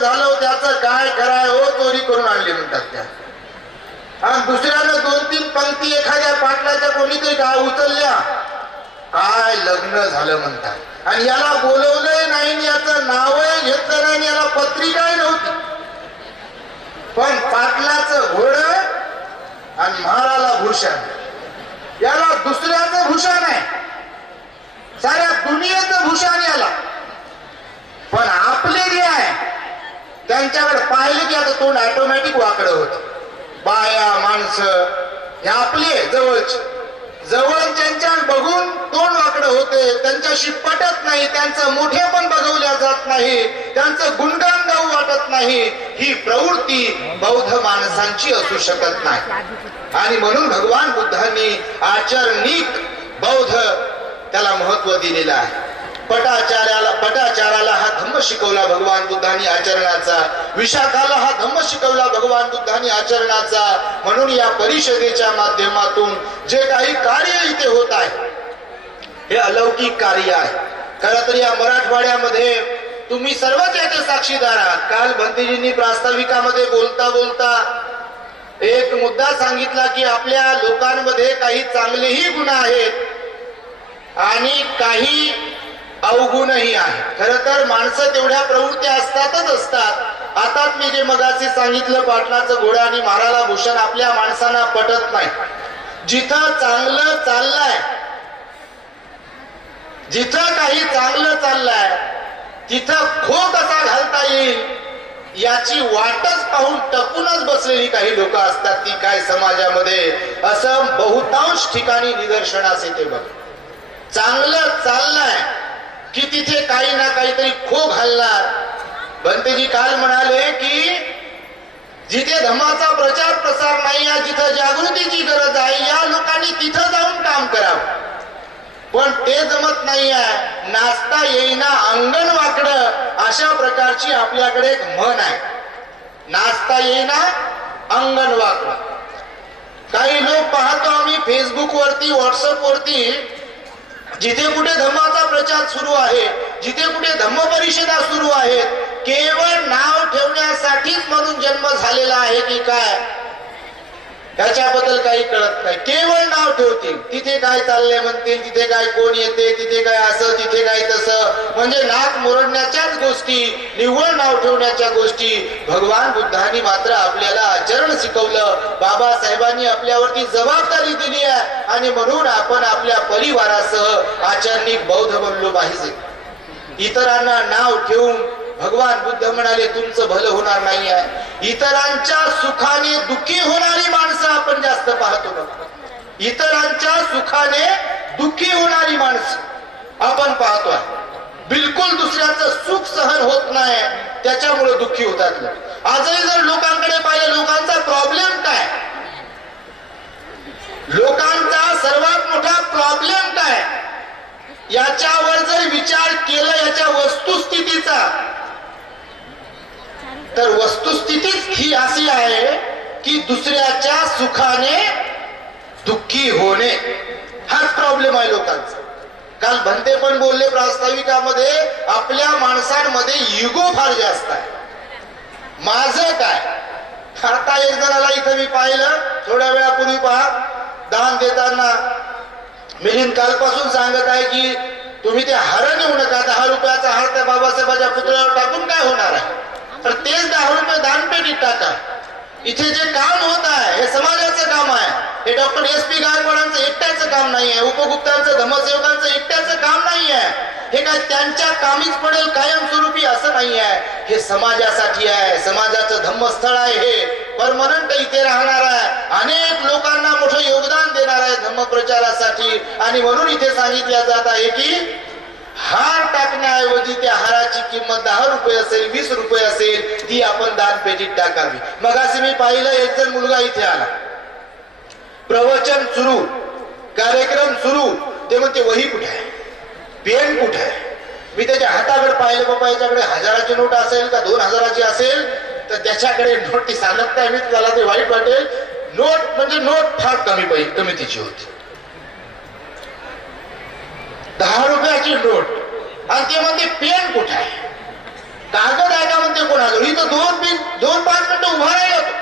झालं त्याचं काय कराय हो चोरी करून आणली म्हणतात त्या. आणि दुसऱ्यानं दोन तीन पंक्ती एखाद्या पाटलाच्या कोणीतरी काय उचलल्या. काय लग्न झालं म्हणतात. आणि याला बोलवलंय नाही याचं नावही घेतलं नाही याला पत्रिकाही नव्हती. पण पाटलाचं घोड आणि महाराला भूषण. याला दुसऱ्याचं भूषण आहे. साऱ्या दुनियेचं भूषण याला. पण आपले जे आहे त्यांच्याकडे पाहिलं की आता तोंड ऑटोमॅटिक वाकडं होत. बाया माणसं हे आपले जवळचे. जवळ त्यांच्या बघून तोंड वाकडं होते त्यांच्याशी पटत नाही त्यांचं मोठे पण बघवल्या जात नाही त्यांचं गुणगान गाऊ वाटत नाही. ही प्रवृत्ती बौद्ध माणसांची असू शकत नाही. आणि म्हणून भगवान बुद्धांनी आचरणिक बौद्ध त्याला महत्त्व दिलेलं आहे. पटाचार्याला पटाचाराला हा धम्म शिकवला भगवान बुद्धांनी आचरणाचा. विशाखाला हा धम्म शिकवला भगवान बुद्धांनी आचरणाचा. म्हणून या परिषदेच्या माध्यमातून जे काही कार्य इथे होत आहे हे अलौकिक कार्य आहे. खरं तर या मराठवाड्यामध्ये तुम्ही सर्वच याचे साक्षीदार आहात. काल भंतीजींनी प्रास्ताविकामध्ये बोलता बोलता एक मुद्दा सांगितला की आपल्या लोकांमध्ये काही चांगलेही गुण आहेत आणि काही अवगुणही आहे. खर तर माणसं तेवढ्या प्रवृत्ती असतातच असतात. आता मी जे मगाशी सांगितलं पाटलाचं घोडा आणि माराला भूषण आपल्या माणसांना पटत नाही. जिथं चांगलं चाललंय जिथं काही चांगलं चाललंय तिथं खो कसा घालता येईल याची वाटच पाहून टपूनच बसलेली काही लोक असतात ती काय समाजामध्ये? असं बहुतांश ठिकाणी निदर्शनास येते बघ. चांगलं चाललंय की तिथे काही ना काहीतरी खो घालणार बनतेजी काल म्हणाले की जिथे धमाचा प्रचार प्रसार नाही आहे जिथं जागृतीची गरज आहे या लोकांनी तिथं जाऊन काम करावं. पण ते जमत नाही आहे नाचता येईना अंगण वाकडं अशा प्रकारची आपल्याकडे एक म्हण आहे. नाचता येईना अंगण वाकडं. काही लोक पाहतो आम्ही फेसबुक वरती व्हॉट्सअप वरती जिथे कुठे धम्माचा प्रचार सुरू आहे जिथे कुठे धम्म परिषदा सुरू आहेत केवळ नाव ठेवण्यासाठीच म्हणून जन्म झालेला आहे की काय? त्याच्याबद्दल काही कळत नाही. केवळ नाव ठेवतील. तिथे काय चाललंय म्हणतील तिथे काय कोण येते तिथे काय असं तिथे काय तसं. म्हणजे नाक मोरडण्याच्याच गोष्टी निव्वळ नाव ठेवण्याच्या गोष्टी. भगवान बुद्धांनी मात्र आपल्याला आचरण शिकवलं. बाबासाहेबांनी आपल्यावरती जबाबदारी दिली आहे. आणि म्हणून आपण आपल्या परिवारासह आचरणिक बौद्ध बनलो पाहिजे. इतरांना नाव ठेवून भगवान बुद्ध म्हणाले तुमचं भलं होणार नाही आहे इतरांच्या सुखाने दुःखी होणारी माणसं आपण जास्त पाहतो बघा. इतरांच्या सुखाने दुःखी होणारी माणसं आपण पाहतोय. बिलकुल दुसऱ्याचं सुख सहन होत नाही त्याच्यामुळे दुःखी होतात आजही जर लोकांकडे पाहिलं लोकांचा प्रॉब्लेम काय? लोकांचा सर्वात मोठा प्रॉब्लेम काय? याच्यावर जर विचार केला याच्या वस्तुस्थितीचा तर वस्तुस्थितीच ही अशी आहे की दुसऱ्याच्या सुखाने दुःखी होणे हाच प्रॉब्लेम आहे लोकांचा. काल भंते पण बोलले प्रास्ताविकामध्ये आपल्या माणसांमध्ये युगो फार जास्त आहे. माझं काय? आता एक जणाला इथं मी पाहिलं थोड्या वेळापूर्वी पहा दान देताना मिलिंद कालपासून सांगत आहे की तुम्ही ते हार घेऊ नका दहा रुपयाचा हार त्या बाबासाहेबाच्या पुतळ्यावर टाकून काय होणार आहे? तर तेच दहा रुपये दानपेटीत टाका. इथे जे काम होत आहे हे समाजाचं काम आहे. हे डॉक्टर एस पी गायकवाडांचं एकट्याचं काम नाही आहे उपगुप्तांचं धर्मसेवकांचं एकट्याचं काम नाही आहे हे काय त्यांच्या कामीच पडेल कायमस्वरूपी असं नाही आहे हे समाजासाठी आहे समाजाचं धम्मस्थळ आहे हे. परमनंट इथे राहणार आहे. अनेक लोकांना मोठं योगदान देणार आहे धम्म प्रचारासाठी आणि म्हणून इथे सांगितलं जात आहे की हार टाकण्याऐवजी त्या हाराची किंमत दहा रुपये असेल वीस रुपये असेल ती आपण दान पेटीत टाकावी. मग असे मी पाहिलं एक जण मुलगा इथे आला. प्रवचन सुरू. कार्यक्रम सुरू. ते म्हणते वही कुठे आहे? पेन कुठे आहे? मी त्याच्या हाताकडे पाहिलं बाबा याच्याकडे हजाराची नोट असेल का? दोन हजाराची असेल? तर त्याच्याकडे नोट ती सांगत नाही मी त्याला ते वाईट वाटेल. नोट म्हणजे नोट फार कमी पाहिजे कमी तिची होती. दहा रुपयाची नोट. आणि ते म्हणते पेन कुठे आहे? कागद आहे का म्हणते कोणाजवळ इथं दोन मिन दोन पाच मिनिटं उभा राहिला होतो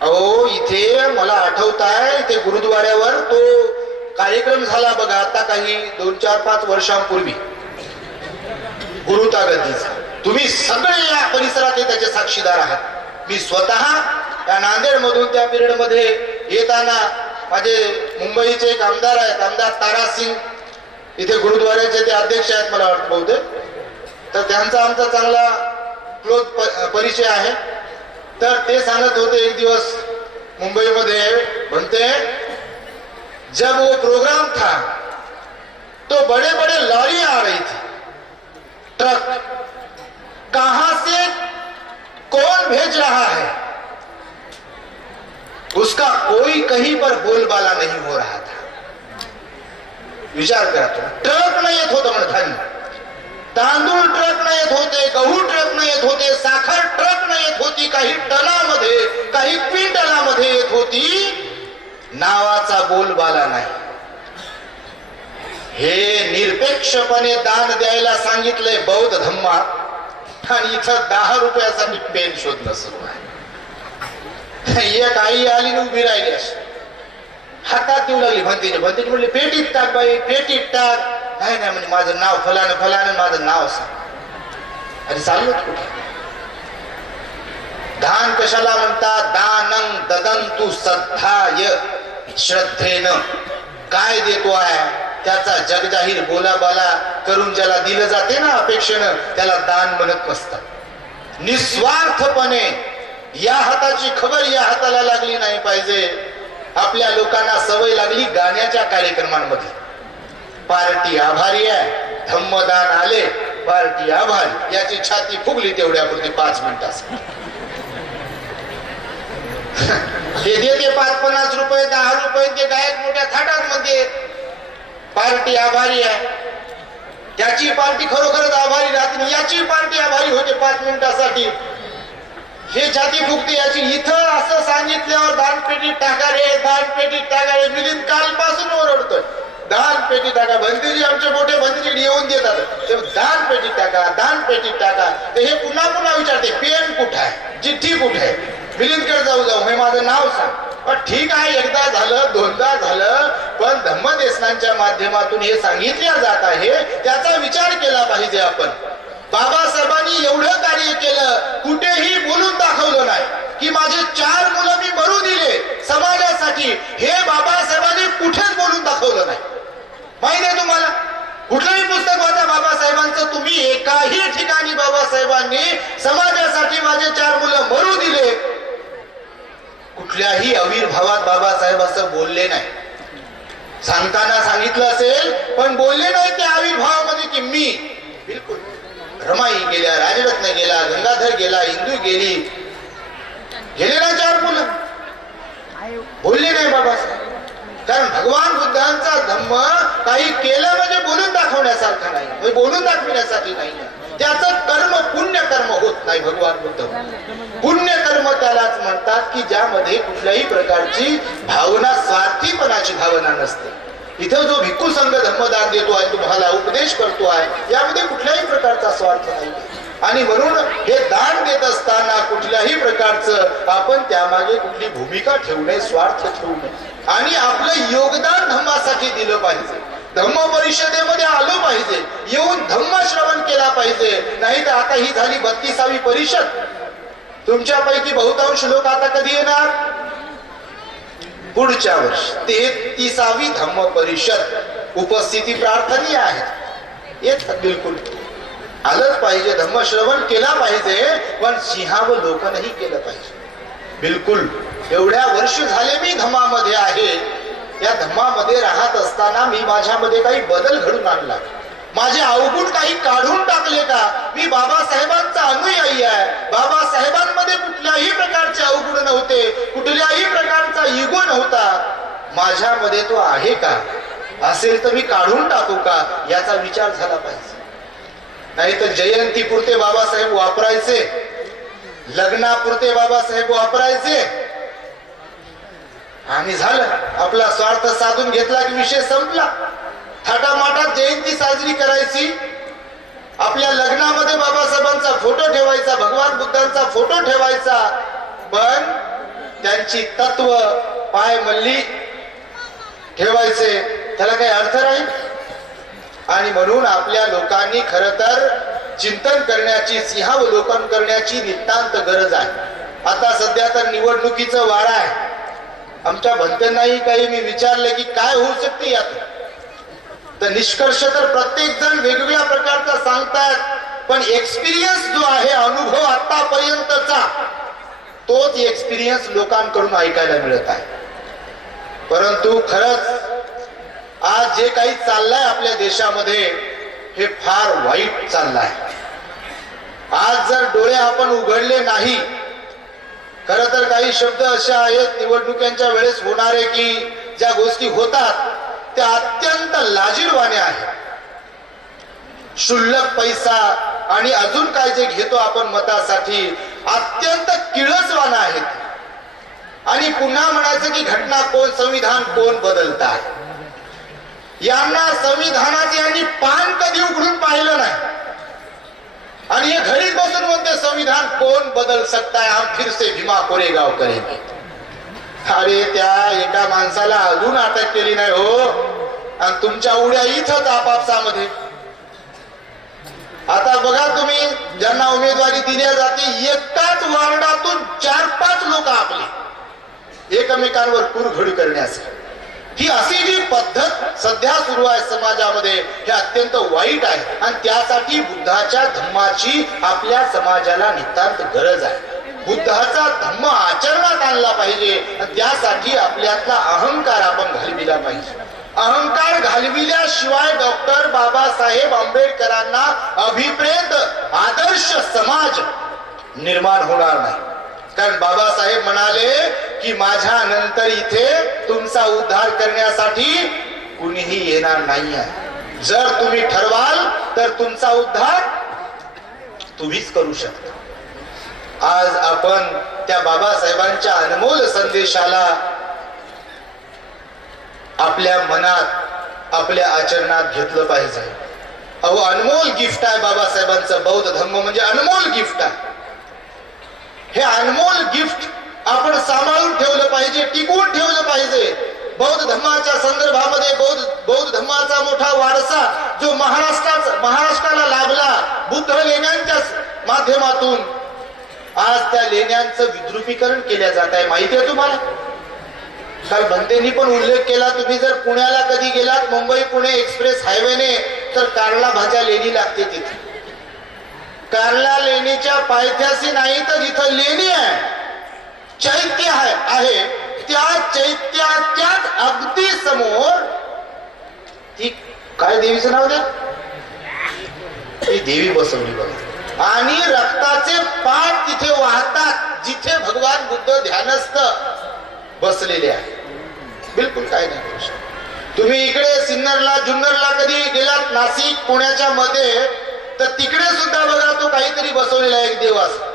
अहो इथे मला आठवत आहे इथे गुरुद्वाऱ्यावर तो कार्यक्रम झाला बघा आता काही दोन चार पाच वर्षांपूर्वी. गुरुता गद्दीचा. तुम्ही सगळे या परिसरात त्याचे साक्षीदार आहात. मी स्वतः त्या नांदेड मधून त्या पिरियडमध्ये येताना माझे मुंबईचे एक आमदार आहेत आमदार तारासिंग इथे गुरुद्वाऱ्याचे ते अध्यक्ष आहेत मला वाटतं बहुतेक. तर त्यांचा आमचा चांगला क्लोज परिचय आहे. तर ते सांगत होते एक दिवस मुंबईमध्ये म्हणते जब वो प्रोग्राम था तो बड़े बड़े लॉरी आ रही थी. ट्रक कहां से कौन भेज रहा है? उसका कोई कहीं पर बोलबाला नहीं हो रहा था। विचार करा तो। ट्रक नाही येत होतं म्हणत तांदूळ ट्रक नाही येत होते गहू ट्रक नाही येत होते साखर ट्रक न येत होती काही टनामध्ये काही क्विंटलामध्ये येत होती नावाचा बोलबाला नाही। हे निरपेक्षपणे दान द्यायला सांगितलंय बौद्ध धम्मा आणि इथं दहा रुपयासाठी पेन शोधणं सुरू आहे. एक आई आली आणि उभी राहिली अशी. हातात देऊ लागली भंतीने भंतीने म्हणले पेटीत टाक बाई पेटीत टाक. नाही नाही म्हणजे माझं नाव फलानं फलानं माझं नाव असं अरे चाललो कुठे? दान कशाला म्हणतात दानं ददंतु सद्धाय श्रद्धेनं. काय देतो आहे त्याचा जगजाहीर बोलाबाला करून ज्याला दिलं जाते ना अपेक्षेनं त्याला दान म्हणत नसतात निस्वार्थपणे या हाताची खबर या हाताला लागली नाही पाहिजे. आपल्या लोकांना सवय लागली गाण्याच्या कार्यक्रमांमध्ये. पार्टी आभारी आहे. धम्मदान आले. पार्टी आभारी. याची छाती फुगली तेवढ्यापुरती पाच मिनिटास हे देते पाच पन्नास रुपये दहा रुपये ते गायक मोठ्या थाटांमध्ये पार्टी आभारी आहे. त्याची पार्टी खरोखरच आभारी राहते याची पार्टी आभारी होते पाच मिनिटासाठी. हे जाती मुक्ती याची इथं असं सांगितल्यावर दानपेटीत टाका रे दानपेटीत टाका रे. मिलिंद कालपासून ओरडतोय. दान पेटी टाका. भंतीजी आमचे मोठे भंतीजी येऊन देतात. ते दान पेटीत टाका दानपेटीत टाका. तर हे पुन्हा पुन्हा विचारते पेन कुठं आहे? चिठ्ठी कुठे आहे? मिलिंदकडे जाऊ जाऊ. हे माझं नाव सांग. पण ठीक आहे. एकदा झालं दोनदा झालं. पण धम्मदेशनांच्या माध्यमातून हे सांगितल्या जात आहे. त्याचा विचार केला पाहिजे आपण. बाबासाहेबांनी एवढं कार्य केलं कुठेही बोलून दाखवलं नाही. की माझे चार मुलं मी मरू दिले समाजासाठी हे बाबासाहेबांनी कुठेच बोलून दाखवलं नाही. माहीत आहे तुम्हाला? कुठलंही पुस्तक वाचा बाबासाहेबांचं तुम्ही एकाही ठिकाणी बाबासाहेबांनी समाजासाठी माझे चार मुलं मरू दिले. कुठल्याही आविर्भावात बाबासाहेब असं बोलले नाही. सांगताना सांगितलं असेल पण बोलले नाही त्या आविर्भावामध्ये की मी. बिलकुल. रमाई गेल्या राजरत्न गेला गंगाधर गेला इंदू गेली. गेले ना चार मुलं. बोलले नाही बाबासाहेब. कारण भगवान बुद्धांचा धम्म काही केलं म्हणजे बोलून दाखवण्यासारखा नाही. म्हणजे बोलून दाखवण्यासाठी नाही. त्याचं कर्म पुण्य कर्म होत नाही भगवान बुद्ध. पुण्य कर्म त्यालाच म्हणतात की ज्यामध्ये कुठल्याही प्रकारची भावना स्वार्थीपणाची भावना नसते. इथं जो भिक्खू संघ धम्मदान देतो आहे तुम्हाला उपदेश करतो आहे यामध्ये कुठल्याही प्रकारचा स्वार्थ नाही. आणि म्हणून हे दान देत असताना कुठल्याही प्रकारचं आपण त्यामागे कुठली भूमिका ठेवू नये स्वार्थ ठेवू नये. आणि आपलं योगदान धम्मासाठी दिलं पाहिजे. धम्म परिषदेमध्ये आलो पाहिजे. येऊन धम्म श्रवण केला पाहिजे. नाही तर आता ही झाली बत्तीसावी परिषद. तुमच्यापैकी बहुतांश लोक आता कधी येणार? पुढच्या वर्षी. तेहतीसावी धम्म परिषद उपस्थिती प्रार्थनीय आहे. येत बिलकुल. आलंच पाहिजे धम्मश्रवण केला पाहिजे पण सिंहावलोकनही केलं पाहिजे. बिलकुल. एवढ्या वर्ष झाले मी धम्मामध्ये आहे. या धम्मामध्ये राहत असताना मी माझ्यामध्ये काही बदल घडून आणला. माझे अवगुण काही काढून टाकले का? मी बाबासाहेबांचा अनुयायी आहे. बाबासाहेबांमध्ये कुठल्याही प्रकारचे अवगुण नव्हते. कुठल्याही प्रकारचा इगो नव्हता. माझ्यामध्ये तो आहे का? असेल तर मी काढून टाकू का? याचा विचार झाला पाहिजे. नाही तर जयंती पुरते बाबासाहेब वापरायचे. लग्नापुरते बाबासाहेब वापरायचे. आणि झालं. आपला स्वार्थ साधून घेतला की विषय संपला. थाटामाटात जयंती साजरी करायची. आपल्या लग्नामध्ये बाबासाहेबांचा फोटो ठेवायचा भगवान बुद्धांचा फोटो ठेवायचा. पण त्यांची तत्व पाय मल्ली ठेवायचे. त्याला काही अर्थ राहील आणि म्हणून आपल्या लोकांनी खर तर चिंतन करण्याची सिंहावलोकन करण्याची नितांत गरज आहे. आता सध्या तर निवडणुकीचं वार आहे. आमच्या भंत्यांनाही काही मी विचारलं की काय होऊ शकते यात? तर निष्कर्ष तर प्रत्येक जण वेगवेगळ्या प्रकारचा सांगतायत पण एक्सपिरियन्स जो आहे अनुभव आतापर्यंतचा तोच एक्सपिरियन्स लोकांकडून ऐकायला मिळत आहे. परंतु खरंच आज जे काही चाललंय आपल्या देशामध्ये हे फार वाईट चाललंय. आज जर डोळे आपण उघडले नाही खर तर काही शब्द असे आहेत निवडणुकांच्या वेळेस होणारे की ज्या गोष्टी होतात त्या अत्यंत लाजीरवाने आहेत शुल्लक पैसा आणि अजून काय जे घेतो आपण मतासाठी अत्यंत किळसवान आहेत आणि पुन्हा म्हणायचं की घटना कोण संविधान कोण बदलतात यांना संविधानात यांनी पान कधी उघडून पाहिलं नाही. आणि हे घरीच बसून म्हणते संविधान कोण बदल सकता है हम फिर से भीमा कोरेगाव करेंगे अरे त्या एका माणसाला अजून अटक केली नाही हो. आणि तुमच्या उड्या इथंच आपापसामध्ये आता बघा तुम्ही ज्यांना उमेदवारी दिल्या जाते एकाच वार्डातून चार पाच लोक आपले. एकमेकांवर कुरघडी करण्यास ही अशी जी पद्धत सध्या सुरू आहे समाजामध्ये हे अत्यंत वाईट आहे. आणि त्यासाठी बुद्धाच्या धम्माची आपल्या समाजाला नितांत गरज आहे. बुद्धाचा धम्म आचरणात आणला पाहिजे. त्यासाठी आपल्यातला अहंकार आपण घालविला पाहिजे. अहंकार घालविल्याशिवाय डॉक्टर बाबासाहेब आंबेडकरांना अभिप्रेत आदर्श समाज निर्माण होणार नाही. कारण बाबासाहेब म्हणाले की माझ्या नंतर इथे तुमचा उद्धार करण्यासाठी कुणीही येणार नाही आहे जर तुम्ही ठरवाल तर तुमचा उद्धार तुम्हीच करू शकता. आज आपण त्या बाबासाहेबांच्या अनमोल संदेशाला आपल्या मनात आपल्या आचरणात घेतलं पाहिजे. अहो अनमोल गिफ्ट आहे बाबासाहेबांचं. बौद्ध धर्म म्हणजे अनमोल गिफ्ट आहे. हे अनमोल गिफ्ट आपण सांभाळून ठेवलं पाहिजे टिकवून ठेवलं पाहिजे. बौद्ध धर्माच्या संदर्भामध्ये बौद्ध बौद्ध धर्माचा मोठा वारसा जो महाराष्ट्रात महाराष्ट्राला लाभला बुद्ध लेण्यांच्या माध्यमातून आज त्या लेण्यांचं विद्रुपीकरण केल्या जात आहे. माहिती आहे तुम्हाला? काल भंतेनी पण उल्लेख केला. तुम्ही जर पुण्याला कधी गेलात मुंबई पुणे एक्सप्रेस हायवेने तर कारला भाज्या लेणी लागते तिथे. कारला लेणीच्या पायथ्याशी नाही तर इथं लेणी आहे. चैत्य आहे त्या चैत्याच्याच अगदी समोर ती काय देवीचं नाव द्या ती देवी बसवली बघा. आणि रक्ताचे पाठ तिथे वाहतात जिथे भगवान बुद्ध ध्यानस्थ बसलेले आहे बिलकुल काय नाही तुम्ही इकडे सिन्नरला जुन्नरला कधी गेलात? नाशिक पुण्याच्या मध्ये? तर तिकडे सुद्धा बघा तो काहीतरी बसवलेला आहे एक देव असतो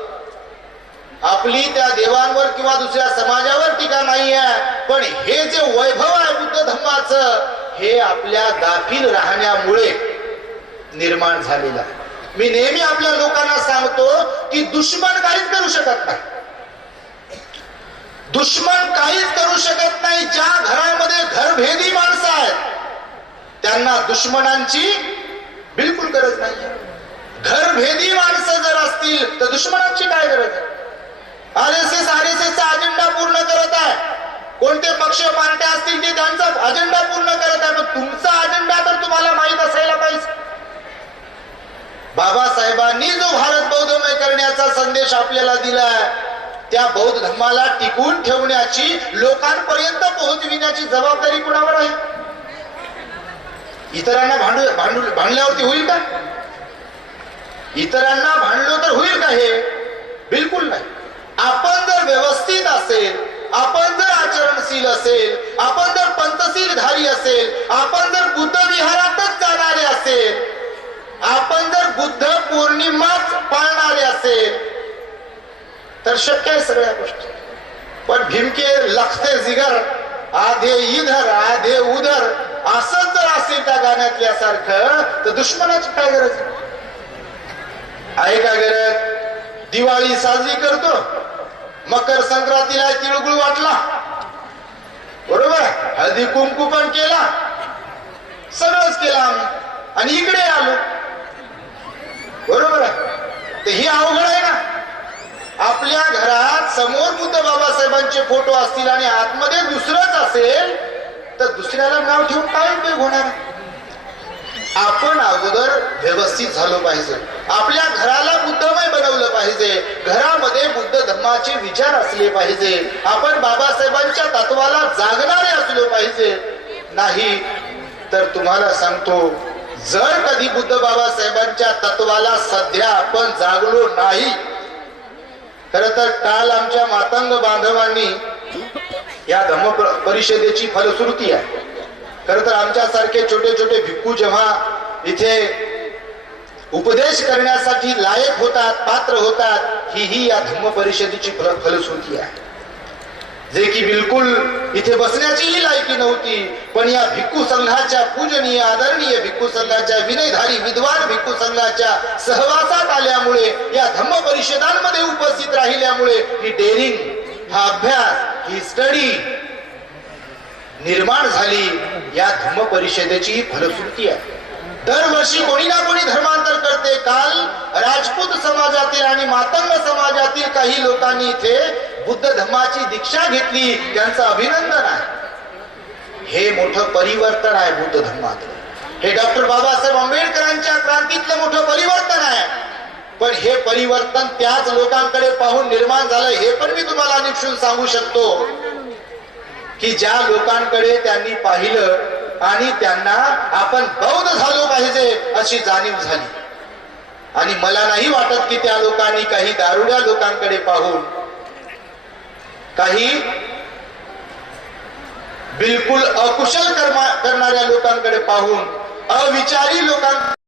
आपली त्या देवांवर किंवा दुसऱ्या समाजावर टीका नाही आहे पण हे जे वैभव आहे बुद्ध धम्माचं हे आपल्या गाफील राहण्यामुळे निर्माण झालेलं आहे. मी नेहमी आपल्या लोकांना सांगतो की दुश्मन काहीच करू शकत नाही. दुश्मन काहीच करू शकत नाही ज्या घरामध्ये घरभेदी माणसं आहेत. त्यांना दुश्मनांची बिलकुल गरज नाही घरभेदी माणसं जर असतील तर दुश्मनांची काय गरज आहे? R S S R S एसचा agenda पूर्ण करत आहे. कोणते पक्ष पार्ट्या असतील ते त्यांचा अजेंडा पूर्ण करत आहे. पण तुमचा अजेंडा तर तुम्हाला माहीत असायला पाहिजे. बाबासाहेबांनी जो भारत बौद्धमय करण्याचा संदेश आपल्याला दिला त्या बौद्ध धर्माला टिकून ठेवण्याची लोकांपर्यंत पोहोचविण्याची जबाबदारी कुणावर आहे? इतरांना भांडू भांडू भांडल्यावरती होईल का? इतरांना भांडलो तर होईल का हे? बिलकुल नाही. आपण जर व्यवस्थित असेल आपण जर आचरणशील असेल आपण जर पंतशील धारी असेल आपण जर बुद्ध विहारातच जाणारे असेल आपण जर बुद्ध पौर्णिमाच पाळणारे असेल तर शक्य आहे सगळ्या गोष्टी. पण भीमके लखते जिगर आधे इधर आधे उधर असंच जर असेल त्या गाण्यातल्यासारखं तर दुश्मनाची काय गरज आहे? का गरज? दिवाळी साजरी करतो. मकर संक्रांतीला तिळगुळ वाटला. बरोबर? हळदी कुंकू पण केला. सगळंच केला आम्ही. आणि इकडे आलो. बरोबर आहे. तर ही अवघड आहे ना. आपल्या घरात समोर बुद्ध बाबासाहेबांचे फोटो असतील आणि आतमध्ये दुसरंच असेल तर दुसऱ्याला नाव ठेवून काय उपयोग होणार? आपण अगोदर व्यवस्थित झालो पाहिजे. आपल्या घराला बुद्धमय बनवलं पाहिजे. घरामध्ये बुद्ध धर्माचे विचार असले पाहिजे. आपण बाबासाहेबांच्या तत्वाला जागणारे असलो पाहिजे. नाही तर तुम्हाला सांगतो जर कधी बुद्ध बाबासाहेबांच्या तत्वाला सध्या आपण जागलो नाही खर तर काल आमच्या मातंग बांधवांनी या धम्म परिषदेची फलश्रुती आहे. खर तर आमच्यासारखे छोटे छोटे भिक्खू जेव्हा इथे उपदेश करण्यासाठी लायक होतात पात्र होतात ही ही या धम्म परिषदेची फल फलश्रुती आहे. जे की बिलकुल इथे बसण्याचीही लायकी नव्हती पण या भिक्खू संघाच्या पूजनीय आदरणीय भिक्खू संघाच्या विनयधारी विद्वान भिक्खू संघाच्या सहवासात आल्यामुळे या धम्म परिषदांमध्ये उपस्थित राहिल्यामुळे ही डेअरिंग हा अभ्यास ही स्टडी निर्माण झाली. या धम्म परिषदेची ही फलश्रुती आहे. दरवर्षी कोणी ना कोणी धर्मांतर करते. काल राजपूत समाजातील आणि मातंग समाजातील काही लोकांनी इथे बुद्ध धर्माची दीक्षा घेतली. त्यांचं अभिनंदन आहे. हे मोठं परिवर्तन आहे बुद्ध धर्मात. हे डॉक्टर बाबासाहेब आंबेडकरांच्या क्रांतीतलं मोठं परिवर्तन आहे. पण हे परिवर्तन त्याच लोकांकडे पाहून निर्माण झालं हे पण मी तुम्हाला निपशून सांगू शकतो. की ज्या लोकांकडे त्यांनी पाहिलं आणि त्यांना आपण बौद्ध झालो पाहिजे अशी जाणीव झाली. आणि मला नाही वाटत की त्या लोकांनी काही दारुड्या लोकांकडे पाहून काही बिलकुल अकुशल करणाऱ्या लोकांकडे पाहून अविचारी लोकांकडे